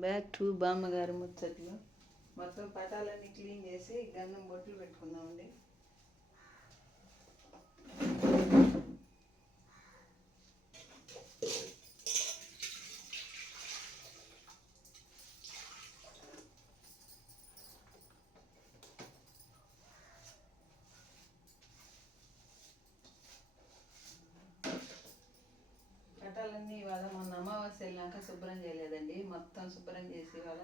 Back to బామ్మగారి ముచ్చట్లు. మొత్తం పటాలన్నీ clean చేసి గంధం బొట్లు పెట్టుకుందామండి పటాలన్నీ ఇవాళ మొన్న అమావాస్య వెళ్ళాక శుభ్రం చేయలేదండి. మొత్తం శుభ్రం చేసి వాళ్ళ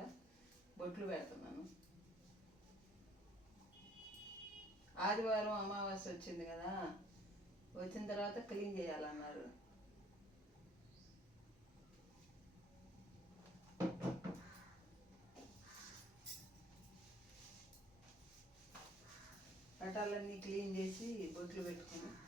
బొట్లు పెడుతున్నాను. ఆదివారం అమావాస్య వచ్చింది కదా వచ్చిన తర్వాత క్లీన్ చేయాలన్నారు. పటాలన్నీ క్లీన్ చేసి బొట్లు పెట్టుకున్నాను.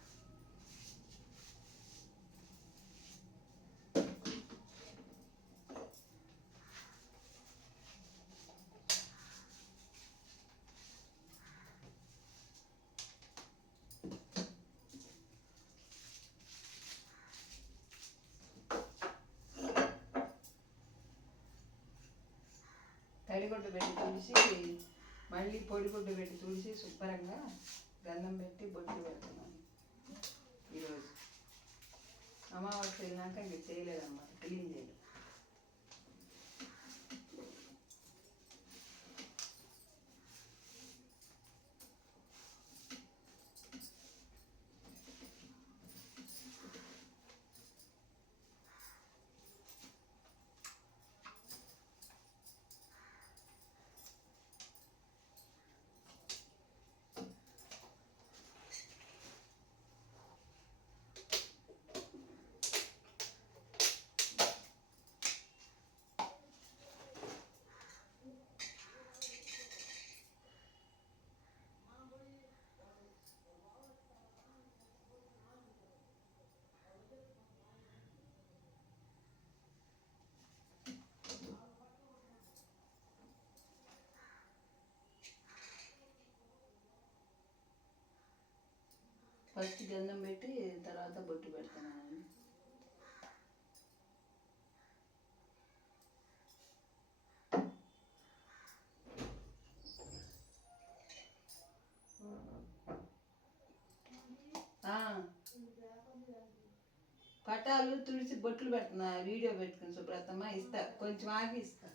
తడిగుడ్డు పెట్టి తుడిచి మళ్ళీ పొడిగుడ్డు పెట్టి తుడిచి శుభ్రంగా గంధం పెట్టి బొట్టు పెడుతున్నాను ఈరోజు. అమావాస్య వెళ్ళినాక ఇంక చేయలేదన్నమాట క్లీన్ చేయలేదు. ఫస్ట్ గంధం పెట్టి తర్వాత బొట్టు పెడుతున్నాను ఆ. పటాలు తుడిచి బొట్లు పెడుతున్నా వీడియో పెట్టుకుని సుబ్రతమ్మ ఇస్తా కొంచెం ఆగి ఇస్తా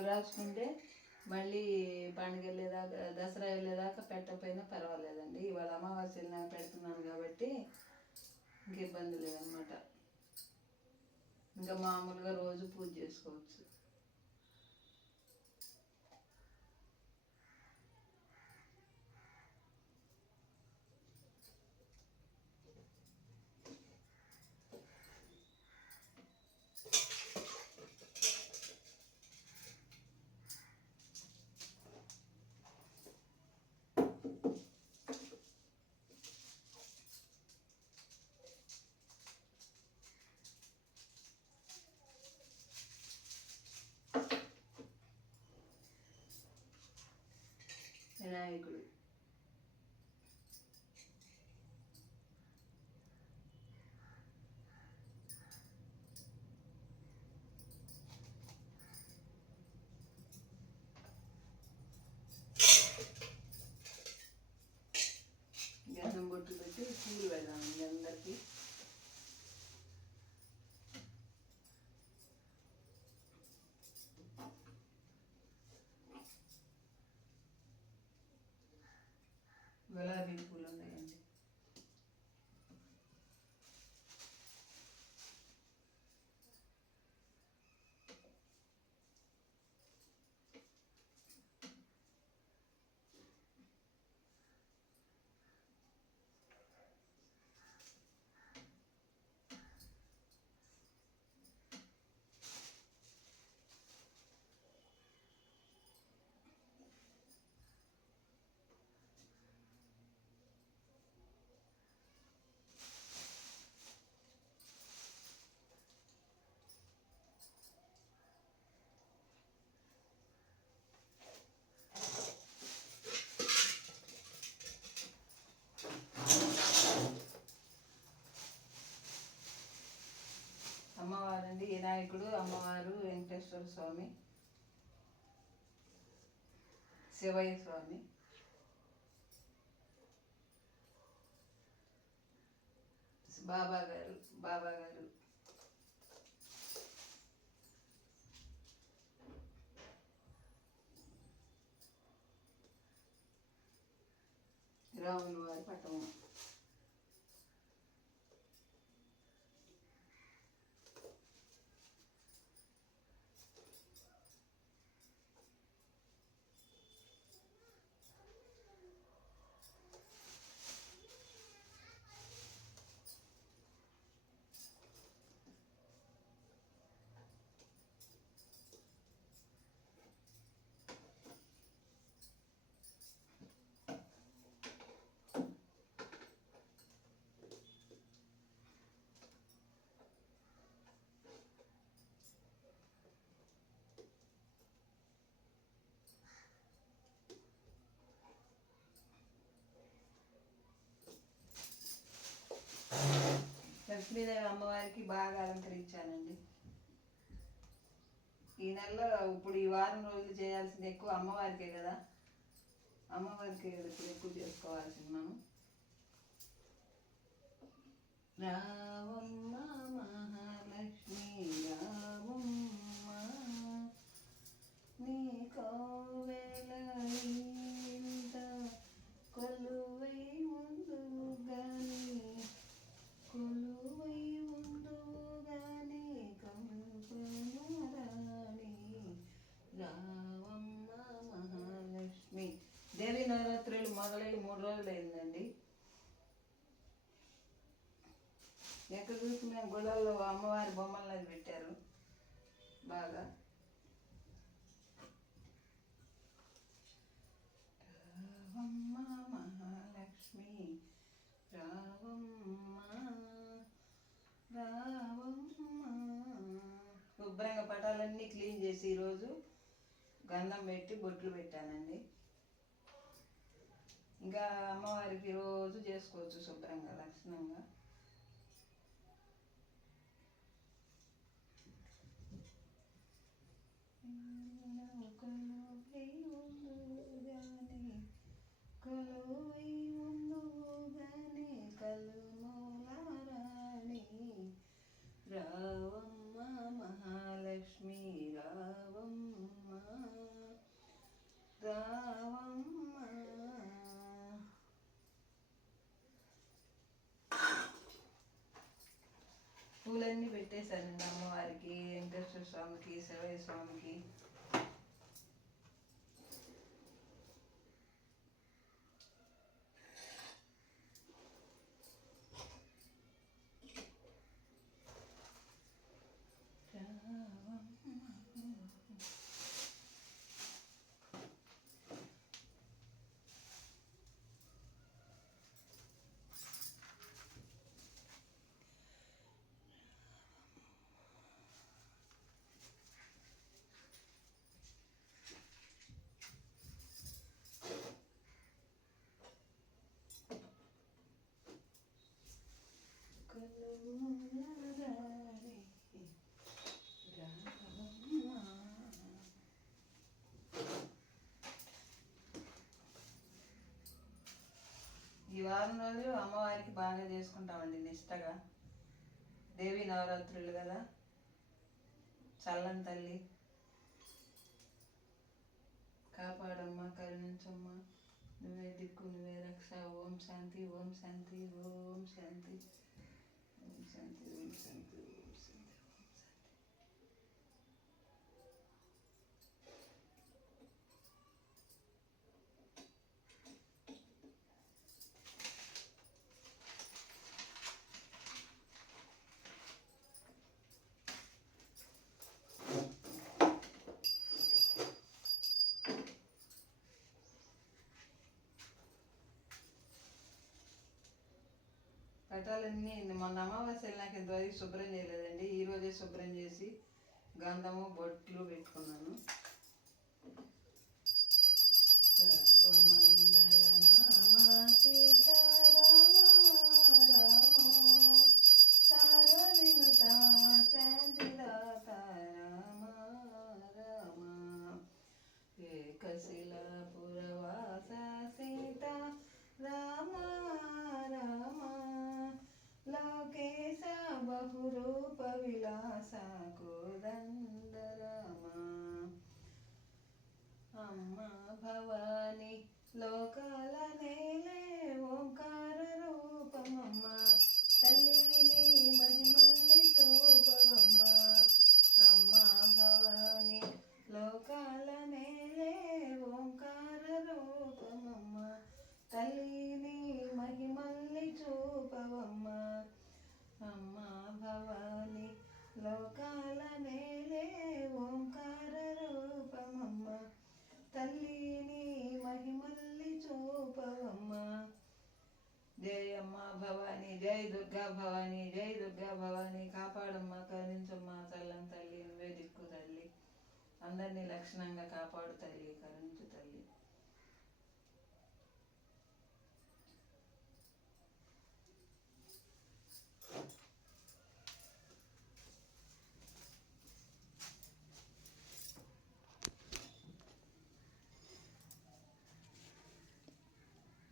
అవి రాసుకుంటే మళ్ళీ పండుగ వెళ్ళేదాకా దసరా వెళ్ళేదాకా పెట్టకపోయినా పర్వాలేదండి. ఇవాళ అమావాస్య వెళ్ళినాక పెడుతున్నాను కాబట్టి ఇంక ఇబ్బంది లేదనమాట. ఇంకా మామూలుగా రోజు పూజ చేసుకోవచ్చు. ಕಲಸಿ అమ్మవారండి వినాయకుడు అమ్మవారు వెంకటేశ్వర స్వామి. శివయ్య స్వామి. బాబా గారు బాబా గారు. రాములు వారి పట్టము లక్ష్మీదేవి అమ్మవారికి బాగా అలంకరించానండి. ఈ నెలలో ఇప్పుడు ఈ వారం రోజులు చేయాల్సింది ఎక్కువ అమ్మవారికే కదా. అమ్మవారికే కదా ఇప్పుడు ఎక్కువ చేసుకోవాల్సింది మనం. రావమ్మ మహాలక్ష్మి రావమ్మ నీ కోవే చూసినా అమ్మవారి బొమ్మలను అది పెట్టారు. బాగా. రావమ్మ మహాలక్ష్మి రావమ్మ రావమ్మ. శుభ్రంగా పటాలన్నీ క్లీన్ చేసి ఈరోజు గంధం పెట్టి బొట్లు పెట్టానండి. ఇంకా అమ్మవారికి రోజు చేసుకోవచ్చు శుభ్రంగా లక్షణంగా కొలువై ఉందుగాని కొలువై ఉందుగాని కలుమూలరాణి రావమ్మ మహాలక్ష్మి రావమ్మ రావమ్మ పూలన్నీ పెట్టేశానండి అమ్మవారికి వెంకటేశ్వర స్వామికి శివయ్య స్వామికి కలుమూలరాణి రావమ్మ ఈ వారం రోజులు అమ్మవారికి బాగా చేసుకుంటామండి నిష్టగా. దేవి నవరాత్రులు కదా. చల్లని తల్లి. కాపాడమ్మ కరుణించమ్మ. నువ్వే దిక్కు నువ్వే రక్ష. ఓం శాంతి ఓం శాంతి ఓం శాంతి. ఓం శాంతి ఓం శాంతి ఓం శాంతి పటాలన్నీ మొన్న అమావాస్య వెళ్ళాక ఇంతవరకు శుభ్రం చేయలేదండి. ఈరోజే శుభ్రం చేసి గంధము బొట్లు పెట్టుకున్నాను.